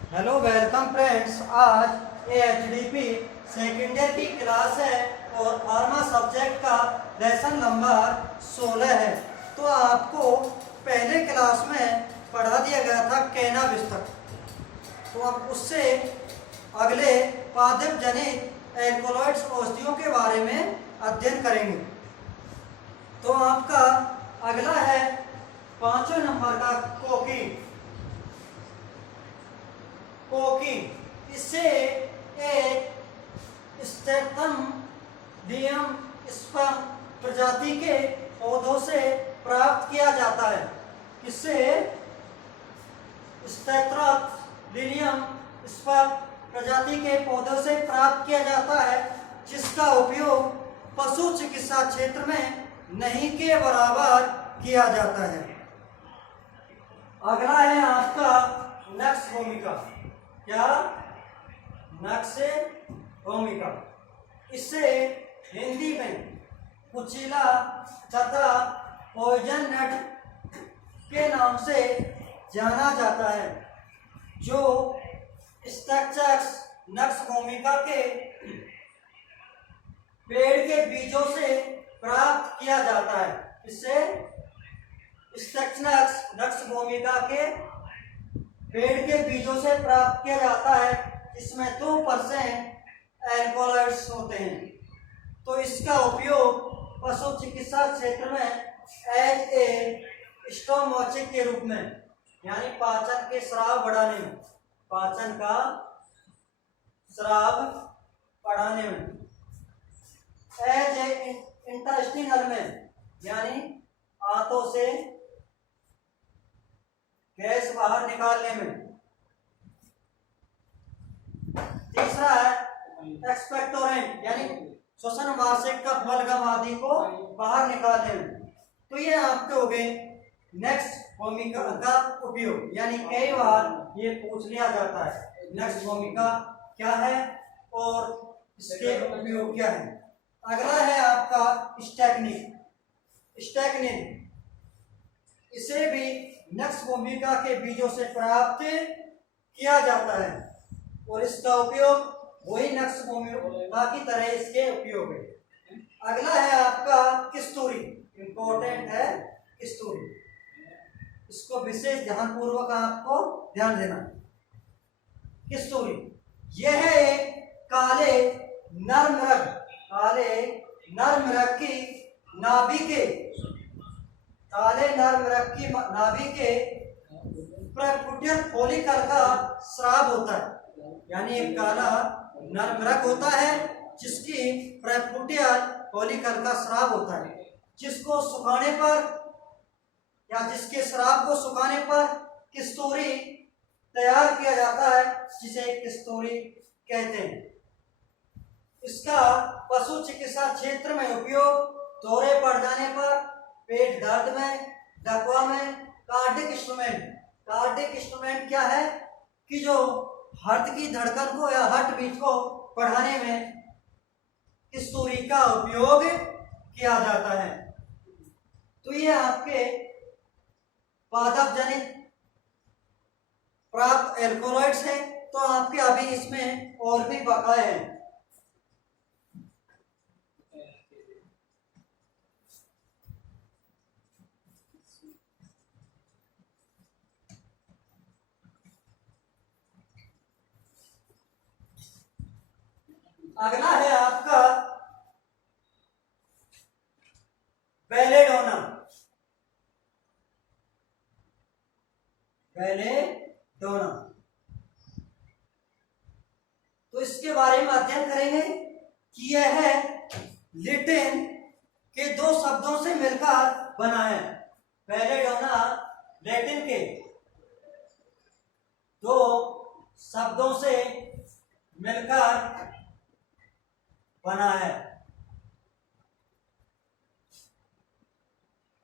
Hello welcome friends. आज HDP second year की class है और फार्मा सब्जेक्ट का लेसन नंबर 16 है। तो आपको पहले क्लास में पढ़ा दिया गया था कैनाबिस तक, तो अब उससे अगले पादप जनित एल्कोलॉइड्स औषधियों के बारे में अध्ययन करेंगे। तो आपका अगला है 5वें नंबर का कोकीन। कोकीन इससे एक स्टेटम लियम स्पर्म प्रजाति के पौधों से प्राप्त किया जाता है। इससे स्टेट्रस लिलियम स्पर्म प्रजाति के पौधों से प्राप्त किया जाता है, जिसका उपयोग पशु चिकित्सा क्षेत्र में नहीं के बराबर किया जाता है। अगला है आपका नक्स भूमिका। क्या? नक्स भूमिका। इससे हिंदी में कुचिला तथा पॉइजन नट के नाम से जाना जाता है, जो स्ट्रक्चर्स नक्स भूमिका के पेड़ के बीजों से प्राप्त किया जाता है। इससे स्ट्रक्चर्स नक्स भूमिका के पेड़ के बीजों से प्राप्त किया जाता है, जिसमें 2% एल्कोलॉइड्स होते हैं। तो इसका उपयोग पशु चिकित्सा क्षेत्र में एज ए स्टोमोचिक के रूप में, यानी पाचन के स्राव बढ़ाने में, पाचन का स्राव बढ़ाने में, एज ए इंटेस्टिनल में, यानी आंतों से गैस बाहर निकालने में। तीसरा है एक्सपेक्टोरेंट, यानी श्वसन मार्शक का बलगम आदि को बाहर निकालने में। तो ये आपके हो गए नेक्स्ट भूमिका का उपयोग, यानी कई बार ये पूछ लिया जाता है नेक्स्ट भूमिका क्या है और इसके उपयोग क्या है। अगला है आपका स्टैक्निन। स्टैक्निन इसे भी नक्स भूमिका के बीजों से प्राप्त किया जाता है और इसका उपयोग वही नक्स भूमिका की तरह इसके उपयोग है। अगला है आपका किस्तूरी। इंपॉर्टेंट है किस्तूरी, इसको विशेष ध्यानपूर्वक आपको ध्यान देना। किस्तूरी यह एक काले नर्म रग की नाभि के प्रेपुटियल फॉलिकल का स्राव होता है, यानी एक काला नर्म रग होता है जिसकी प्रेपुटियल फॉलिकल का स्राव होता है, जिसको सुखाने पर या जिसके स्राव को सुखाने पर किस्तूरी तैयार किया जाता है, जिसे किस्तूरी कहते हैं। इसका पशु चिकित्सा क्षेत्र में उपयोग दौरे पड़ जाने पर, पेट दर्द में, दवा में, कार्डिक इंस्ट्रूमेंट क्या है कि जो हार्ट की धड़कन को या हार्ट बीट को बढ़ाने में किस्तूरी का उपयोग किया जाता है। तो ये आपके पादप जनित प्राप्त एल्कोलॉइड्स है। तो आपके अभी इसमें और भी बकाए हैं। अगला है आपका बेलेडोना। तो इसके बारे में अध्ययन करेंगे कि यह है लिटिन के दो शब्दों से मिलकर बना है। बेलेडोना लैटिन के दो शब्दों से मिलकर बना है।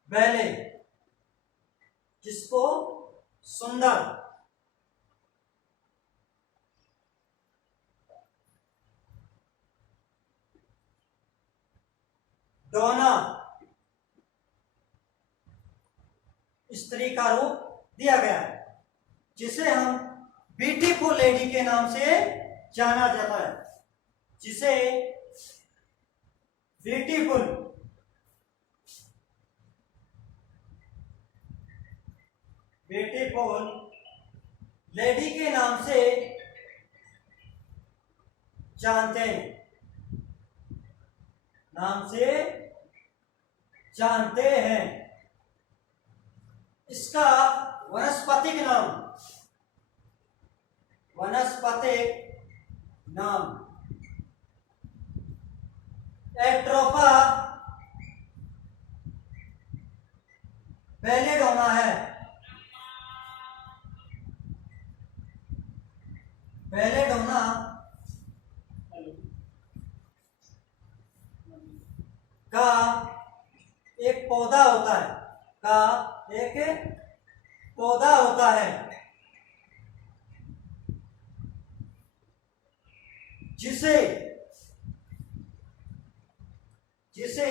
बेले जिसको सुंदर, डोना स्त्री का रूप दिया गया है, जिसे हम ब्यूटीफुल लेडी के नाम से जाना जाता है, जिसे ब्यूटीफुल ब्यूटीफुल लेडी के नाम से जानते हैं, नाम से जानते हैं। इसका वनस्पतिक नाम, वनस्पतिक नाम एट्रोपा बेलेडोना है। बेलेडोना का एक पौधा होता है, का एक पौधा होता है, जिसे जिसे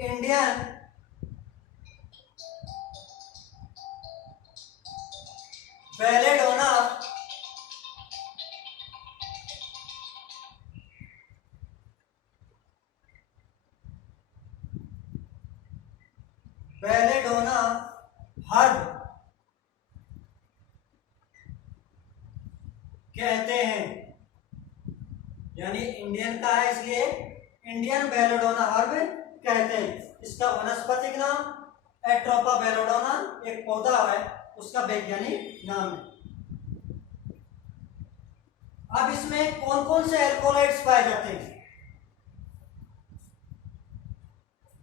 इंडियन बेलेडोना बेलेडोना हर्ब कहते हैं। यानी इंडियन का है, इसलिए इंडियन बेलेडोना हर्ब कहते हैं। इसका वनस्पतिक नाम एट्रोपा बेलेडोना, एक पौधा है, उसका वैज्ञानिक नाम है। अब इसमें कौन कौन से एल्कोलाइड्स पाए जाते हैं?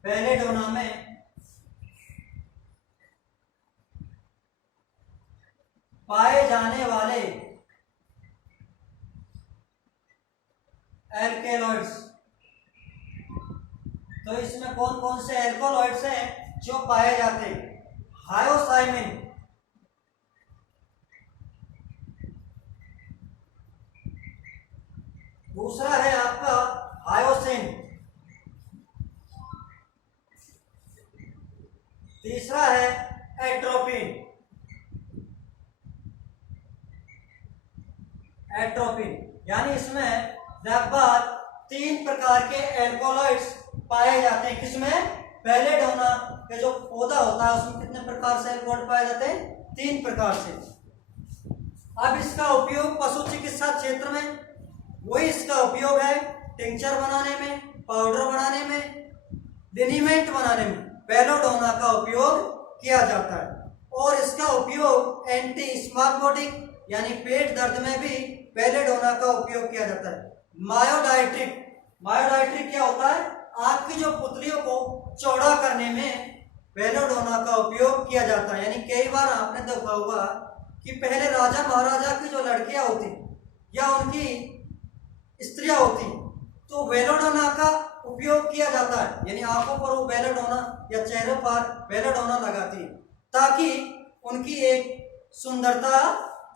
बेलेडोना में पाए जाने वाले एल्केलॉइड्स, तो इसमें कौन कौन से एल्कोलॉइड्स हैं जो पाए जाते हैं? हायोसाइमिन, दूसरा है आपका हायोसिन, तीसरा है एट्रोपिन, एट्रोपिन। यानी इसमें लगभग 3 प्रकार के एल्कोलॉइड्स पाए जाते हैं। किसमें? बेलेडोना के जो पौधा होता है उसमें कितने प्रकार से एल्कोलॉइड पाए जाते हैं? 3 प्रकार से। अब इसका उपयोग पशु चिकित्सा क्षेत्र में, वही इसका उपयोग है टिंचर बनाने में, पाउडर बनाने में, लिनीमेंट बनाने में बेलेडोना का उपयोग किया जाता है। और इसका उपयोग एंटी स्पाज्मोडिक यानी पेट दर्द में भी बेलेडोना का उपयोग किया जाता है। मायोडाइट्रिक, मायोडाइट्रिक क्या होता है? आंख की जो पुतलियों को चौड़ा करने में बेलेडोना का उपयोग किया जाता है। यानी कई बार आपने देखा होगा कि पहले राजा महाराजा की जो लड़कियां होती या उनकी स्त्रियां होती, तो बेलेडोना का उपयोग किया जाता है। यानी आंखों पर वो बेलेडोना या चेहरे पर बेलेडोना लगाती है ताकि उनकी एक सुंदरता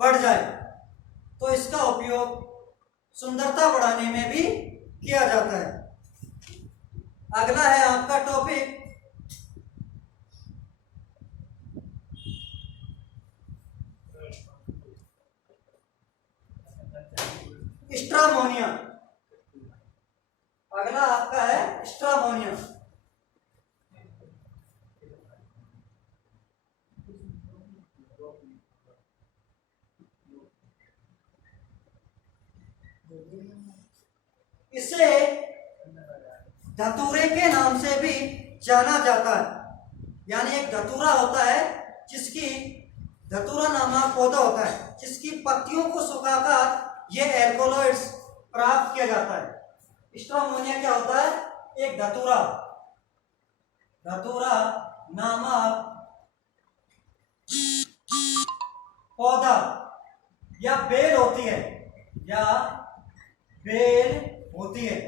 बढ़ जाए। तो इसका उपयोग सुंदरता बढ़ाने में भी किया जाता है। अगला है आपका टॉपिक स्ट्रामोनिया। अगला आपका है स्ट्रामोनिया। इसे धतूरे के नाम से भी जाना जाता है। यानी एक धतूरा होता है जिसकी, धतूरा नामक पौधा होता है जिसकी पत्तियों को सुखाकर ये एल्कोलॉइड्स प्राप्त किया जाता है। स्ट्रामोनिया क्या होता है? एक धतूरा, धतूरा नामक पौधा या बेल होती है, या बेल होती है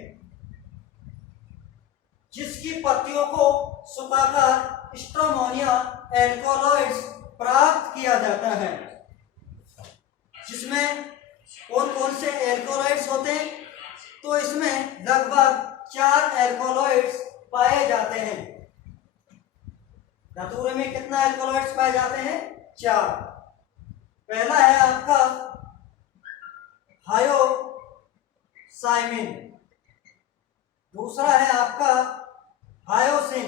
जिसकी पत्तियों को सुखाकर स्ट्रामोनिया एल्कोलॉइड्स प्राप्त किया जाता है। जिसमें कौन कौन से एल्कोलॉइड्स होते हैं? तो इसमें लगभग 4 एल्कोलॉइड्स पाए जाते हैं। धतूरे में कितना एल्कोलॉइड्स पाए जाते हैं? 4। पहला है आपका थायमिन। दूसरा है आपका हायोसिन।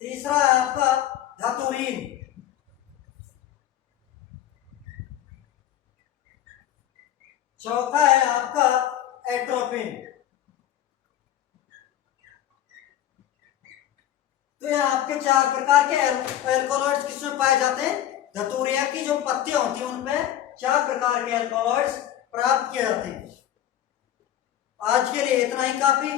तीसरा है आपका धातुरीन। चौथा है आपका एट्रोपिन। तो ये आपके 4 प्रकार के एल्कोलॉइड्स किसमें पाए जाते हैं? धतूरिया की जो पत्तियां होती हैं उनमें 4 प्रकार के एल्कोलॉइड्स प्राप्त किए जाते हैं। आज के लिए इतना ही काफी।